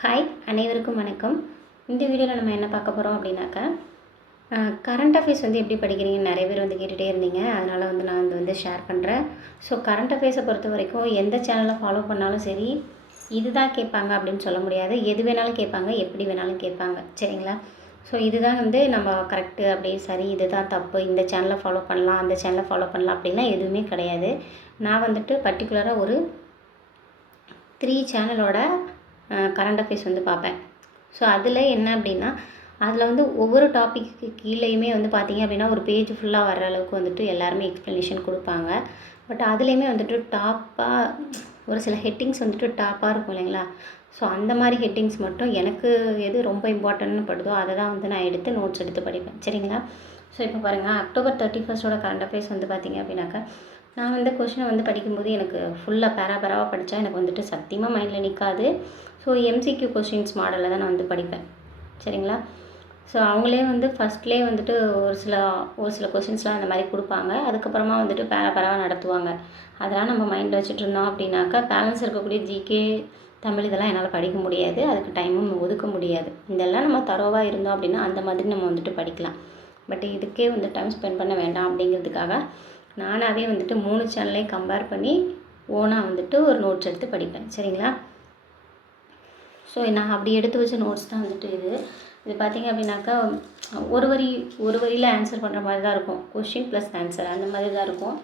Hi, அனைவருக்கும் வணக்கம். இந்த வீடியோவில் நம்ம என்ன பார்க்க போகிறோம் அப்படின்னாக்கா, கரண்ட் அஃபேர்ஸ் வந்து எப்படி படிக்கிறீங்கன்னு நிறைய பேர் வந்து கேட்டுகிட்டே இருந்தீங்க. அதனால் வந்து நான் வந்து ஷேர் பண்ணுறேன். ஸோ கரண்ட் அஃபேர்ஸை பொறுத்த வரைக்கும் எந்த சேனலை ஃபாலோ பண்ணாலும் சரி, இதுதான் கேட்பாங்க அப்படின்னு சொல்ல முடியாது. எது வேணாலும் கேட்பாங்க, எப்படி வேணாலும் கேட்பாங்க. சரிங்களா? ஸோ இதுதான் வந்து நம்ம கரெக்டு, அப்படியே சரி, இதுதான் தப்பு, இந்த சேனலை ஃபாலோ பண்ணலாம், அந்த சேனலை ஃபாலோ பண்ணலாம் அப்படின்லாம் எதுவுமே கிடையாது. நான் வந்துட்டு பர்டிகுலராக ஒரு 3 சேனலோட கரண்ட் அஃபேர்ஸ் வந்து பார்ப்பேன். ஸோ அதில் என்ன அப்படின்னா, அதில் வந்து ஒவ்வொரு டாப்பிக்கு கீழேயுமே வந்து பார்த்திங்க அப்படின்னா ஒரு பேஜ் ஃபுல்லாக வர்ற அளவுக்கு வந்துட்டு எல்லாருமே எக்ஸ்ப்ளனேஷன் கொடுப்பாங்க. பட் அதுலேயுமே வந்துட்டு டாப்பாக ஒரு சில ஹெட்டிங்ஸ் வந்துட்டு டாப்பாக இருக்கும் இல்லைங்களா? ஸோ அந்த மாதிரி ஹெட்டிங்ஸ் மட்டும் எனக்கு எது ரொம்ப இம்பார்ட்டன்ட்னு படுதோ அதை தான் வந்து நான் எடுத்து நோட்ஸ் எடுத்து படிப்பேன். சரிங்களா? ஸோ இப்போ பாருங்கள், அக்டோபர் 31 கரண்ட் அஃபேர்ஸ் வந்து பார்த்திங்க அப்படின்னாக்கா, நான் வந்து கொஷினை வந்து படிக்கும்போது எனக்கு ஃபுல்லாக பேராவாக படித்தா எனக்கு வந்துட்டு சத்தியமாக மைண்டில் நிற்காது. ஸோ எம்சிக்யூ கொஷின்ஸ் மாடலில் தான் நான் வந்து படிப்பேன். சரிங்களா? ஸோ அவங்களே வந்து ஃபஸ்ட்லேயே வந்துட்டு ஒரு சில கொஷின்ஸ்லாம் அந்த மாதிரி கொடுப்பாங்க. அதுக்கப்புறமா வந்துட்டு பேராவாக நடத்துவாங்க. அதெல்லாம் நம்ம மைண்டில் வச்சுட்டு இருந்தோம் அப்படின்னாக்கா, பேலன்ஸ் இருக்கக்கூடிய ஜிகே, தமிழ் இதெல்லாம் என்னால் படிக்க முடியாது. அதுக்கு டைமும் ஒதுக்க முடியாது. இதெல்லாம் நம்ம தரோவாக இருந்தோம் அப்படின்னா அந்த மாதிரி நம்ம வந்துட்டு படிக்கலாம். பட் இதுக்கே வந்து டைம் ஸ்பெண்ட் பண்ண வேண்டாம் அப்படிங்கிறதுக்காக நானாகவே வந்துட்டு 3 சேனலையும் கம்பேர் பண்ணி ஓனாக வந்துட்டு ஒரு நோட்ஸ் எடுத்து படிப்பேன். சரிங்களா? ஸோ நான் அப்படி எடுத்து வச்ச நோட்ஸ் தான் வந்துட்டு இது பார்த்திங்க அப்படின்னாக்கா, ஒரு வரியில் ஆன்சர் பண்ணுற மாதிரி தான் இருக்கும். கொஷின் ப்ளஸ் ஆன்சர் அந்த மாதிரி தான் இருக்கும்.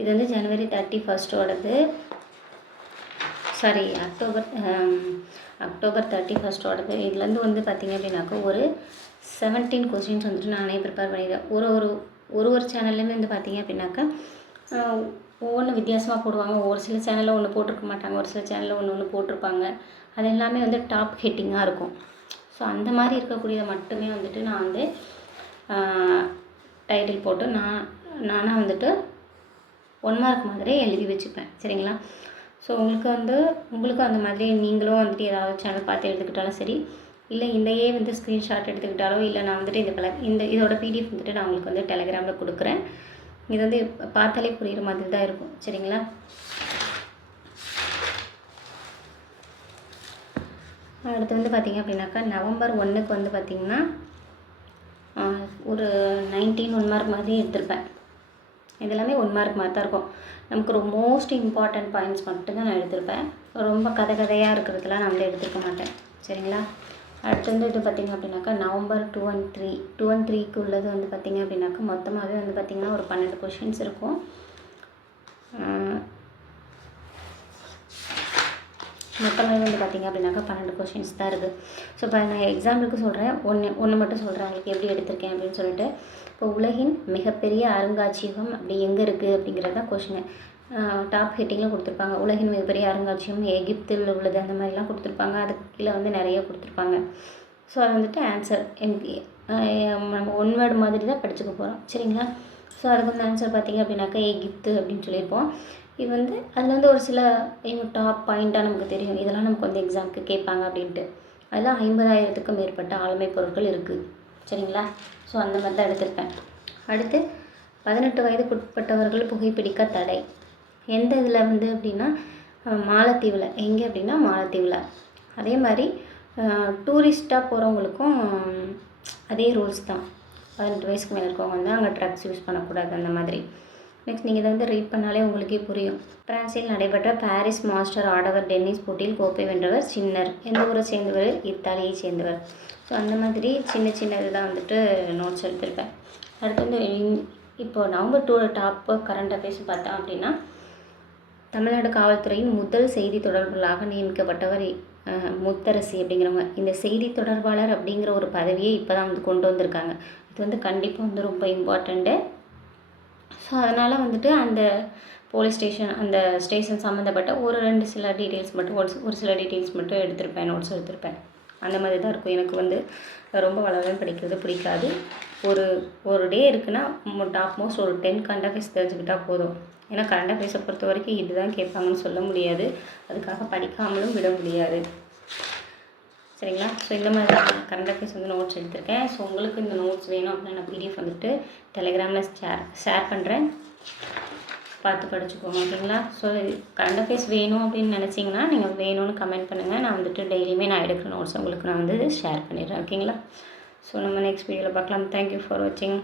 இது வந்து ஜனவரி 31 சாரி அக்டோபர் 31 இதுலேருந்து வந்து பார்த்திங்க அப்படின்னாக்கா ஒரு 17 கொஷின்ஸ் வந்துட்டு நானே ப்ரிப்பேர் பண்ணிடுவேன். ஒரு சேனல்லேருந்து வந்து பார்த்திங்க அப்படின்னாக்கா ஒவ்வொன்று வித்தியாசமாக போடுவாங்க. ஒரு சில சேனலில் ஒன்று போட்டிருக்க மாட்டாங்க, ஒரு சில சேனலில் ஒன்று போட்டிருப்பாங்க. அது எல்லாமே வந்து டாப் ஹெட்டிங்காக இருக்கும். ஸோ அந்த மாதிரி இருக்கக்கூடியதை மட்டுமே வந்துட்டு நான் வந்து டைட்டில் போட்டு நானாக வந்துட்டு 1 மார்க் மாதிரி எழுதி வச்சுப்பேன். சரிங்களா? ஸோ உங்களுக்கு அந்த மாதிரி நீங்களும் வந்துட்டு ஏதாவது சேனல் பார்த்து எடுத்துக்கிட்டாலும் சரி, இல்லை இதையே வந்து ஸ்க்ரீன்ஷாட் எடுத்துக்கிட்டாலோ, இல்லை நான் வந்துட்டு இதோட பிடிஎஃப் வந்துட்டு நான் உங்களுக்கு வந்து டெலகிராமில் கொடுக்குறேன். இது வந்து பார்த்தாலே புரிகிற மாதிரி தான் இருக்கும். சரிங்களா? அடுத்து வந்து பார்த்திங்க அப்படின்னாக்கா, நவம்பர் 1 வந்து பார்த்திங்கன்னா ஒரு 19 1 மார்க் மாதிரி எடுத்திருப்பேன். இதெல்லாமே 1 மார்க் மாதிரி தான் இருக்கும். நமக்கு ஒரு மோஸ்ட் இம்பார்ட்டன்ட் பாயிண்ட்ஸ் மட்டும்தான் நான் எடுத்திருப்பேன். ரொம்ப கதையாக இருக்கிறதுலாம் நான் வந்து எடுத்துருக்க மாட்டேன். சரிங்களா? அடுத்து வந்து இது பார்த்திங்க அப்படின்னாக்கா, நவம்பர் 2 and 3 உள்ளது வந்து பார்த்திங்க அப்படின்னாக்கா, மொத்தமாகவே வந்து பார்த்திங்கன்னா ஒரு 12 கொஷின்ஸ் இருக்கும். மொத்தமாகவே வந்து பார்த்திங்க அப்படின்னாக்கா 12 கொஷின்ஸ் தான் இருக்குது. ஸோ இப்போ நான் எக்ஸாம்பிளுக்கு சொல்கிறேன், ஒன்று மட்டும் சொல்கிறேன் உங்களுக்கு எப்படி எடுத்திருக்கேன் அப்படின்னு சொல்லிட்டு. இப்போ உலகின் மிகப்பெரிய அருங்காட்சியகம் அப்படி எங்கே இருக்குது அப்படிங்கிறது தான் கொஷினு. டாப் ஹெட்டிங்கில் கொடுத்துருப்பாங்க. உலகின் மிகப்பெரிய அருங்காட்சியகம் எகிப்தில் உள்ளது, அந்த மாதிரிலாம் கொடுத்துருப்பாங்க. அதுக்கு கீழே வந்து நிறைய கொடுத்துருப்பாங்க. ஸோ அது வந்துட்டு ஆன்சர் நம்ம 1 வேர்டு மாதிரி தான் படிச்சுக்க போகிறோம். சரிங்களா? ஸோ அதுக்கு வந்து ஆன்சர் பார்த்திங்க அப்படின்னாக்கா எகிப்து அப்படின்னு சொல்லியிருப்போம். இது வந்து அதில் வந்து ஒரு சில டாப் பாயிண்ட்டாக நமக்கு தெரியும், இதெல்லாம் நமக்கு வந்து எக்ஸாமுக்கு கேட்பாங்க அப்படின்ட்டு. அதில் 50,000க்கும் மேற்பட்ட ஆளுமை பொருட்கள் இருக்குது. சரிங்களா? ஸோ அந்த மாதிரி தான் எடுத்திருப்பேன். அடுத்து 18 வயதுக்குட்பட்டவர்கள் புகைப்பிடிக்க தடை. எந்த இதில் வந்து அப்படின்னா மாலத்தீவில். எங்கே அப்படின்னா மாலத்தீவில். அதே மாதிரி டூரிஸ்ட்டாக போகிறவங்களுக்கும் அதே ரூல்ஸ் தான். 18 வயசுக்கு மேலே இருக்கவங்க வந்து அங்கே ட்ரக்ஸ் யூஸ் பண்ணக்கூடாது, அந்த மாதிரி. நெக்ஸ்ட் நீங்கள் இதை வந்து ரீட் பண்ணாலே உங்களுக்கே புரியும். பிரான்சில் நடைபெற்ற பாரிஸ் மாஸ்டர் ஆடவர் டென்னிஸ் போட்டியில் கோப்பை வென்றவர் சின்னர். எந்த ஊரை சேர்ந்தவர்? இத்தாலியை சேர்ந்தவர். ஸோ அந்த மாதிரி சின்ன இதுதான் வந்துட்டு நோட்ஸ் எடுத்திருப்பேன். அடுத்து வந்து இப்போது நவம்பர் 2 டாப் கரண்ட் அஃபேர்ஸ் பார்த்தோம் அப்படின்னா, தமிழ்நாடு காவல்துறையின் முதல் செய்தி தொடர்பாளராக நியமிக்கப்பட்டவர் முத்தரசி அப்படிங்கிறவங்க. இந்த செய்தி தொடர்பாளர் அப்படிங்கிற ஒரு பதவியை இப்போ தான் வந்து கொண்டு வந்திருக்காங்க. இது வந்து கண்டிப்பாக வந்து ரொம்ப இம்பார்ட்டண்ட்டு. ஸோ அதனால் வந்துட்டு அந்த போலீஸ் ஸ்டேஷன், அந்த ஸ்டேஷன் சம்மந்தப்பட்ட ஒரு சில டீட்டெயில்ஸ் மட்டும் எடுத்திருப்பேன், நோட்ஸ் எடுத்திருப்பேன். அந்த மாதிரி தான் இருக்கும். எனக்கு வந்து ரொம்ப வளவலன்னு படிக்கிறது பிடிக்காது. ஒரு டே இருக்குன்னா டாப் மோஸ்ட் ஒரு 10 கரண்ட் அஃபேர்ஸ் தெரிஞ்சுக்கிட்டால் போதும். ஏன்னா கரண்ட் அஃபேர்ஸை பொறுத்த வரைக்கும் இதுதான் கேட்பாங்கன்னு சொல்ல முடியாது. அதுக்காக படிக்காமலும் விட முடியாது. சரிங்களா? ஸோ இந்த மாதிரி கரண்ட் அஃபேர்ஸ் வந்து நோட்ஸ் எடுத்திருக்கேன். ஸோ உங்களுக்கு இந்த நோட்ஸ் வேணும் அப்படின்னா நான் பிடிஎஃப் வந்துட்டு டெலிகிராமில் ஷேர் பண்ணுறேன். பார்த்து படிச்சுக்கோங்க ஓகேங்களா. ஸோ கரண்ட் அஃபேர்ஸ் வேணும் அப்படின்னு நினச்சிங்கன்னா நீங்கள் வேணும்னு கமெண்ட் பண்ணுங்கள். நான் வந்துட்டு டெய்லியுமே நான் எடுக்கிற நோட்ஸ் உங்களுக்கு நான் வந்து ஷேர் பண்ணிடுறேன் ஓகேங்களா. ஸோ நம்ம நெக்ஸ்ட் வீடியோவில் பார்க்கலாம். தேங்க்யூ ஃபார் வாட்சிங்.